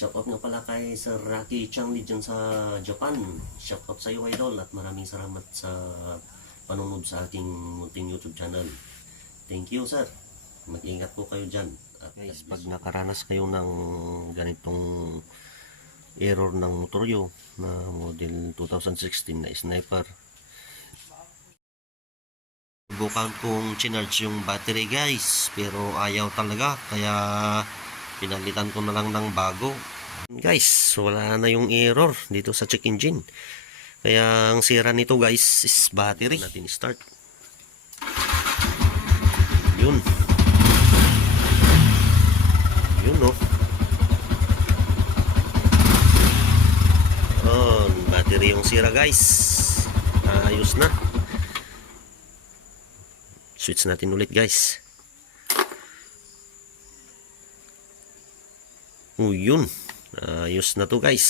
Shoutout nga pala kay Sir Rocky Changli dyan sa Japan. Shoutout sa iyo, idol, at maraming salamat sa panunod sa aking munting YouTube channel. Thank you, sir. Mag-ingat po kayo dyan. At guys, pag nakaranas kayo ng ganitong error ng motoryo na model 2016 na sniper, subukan kong chinarge yung battery guys, pero ayaw talaga, kaya pinalitan ko na lang ng bago. Guys, wala na yung error dito sa check engine, kaya ang sira nito guys is battery. Natin start. Yun no. Battery yung sira guys. Ayos na. Switch natin ulit guys. Yun. Ayos na to guys.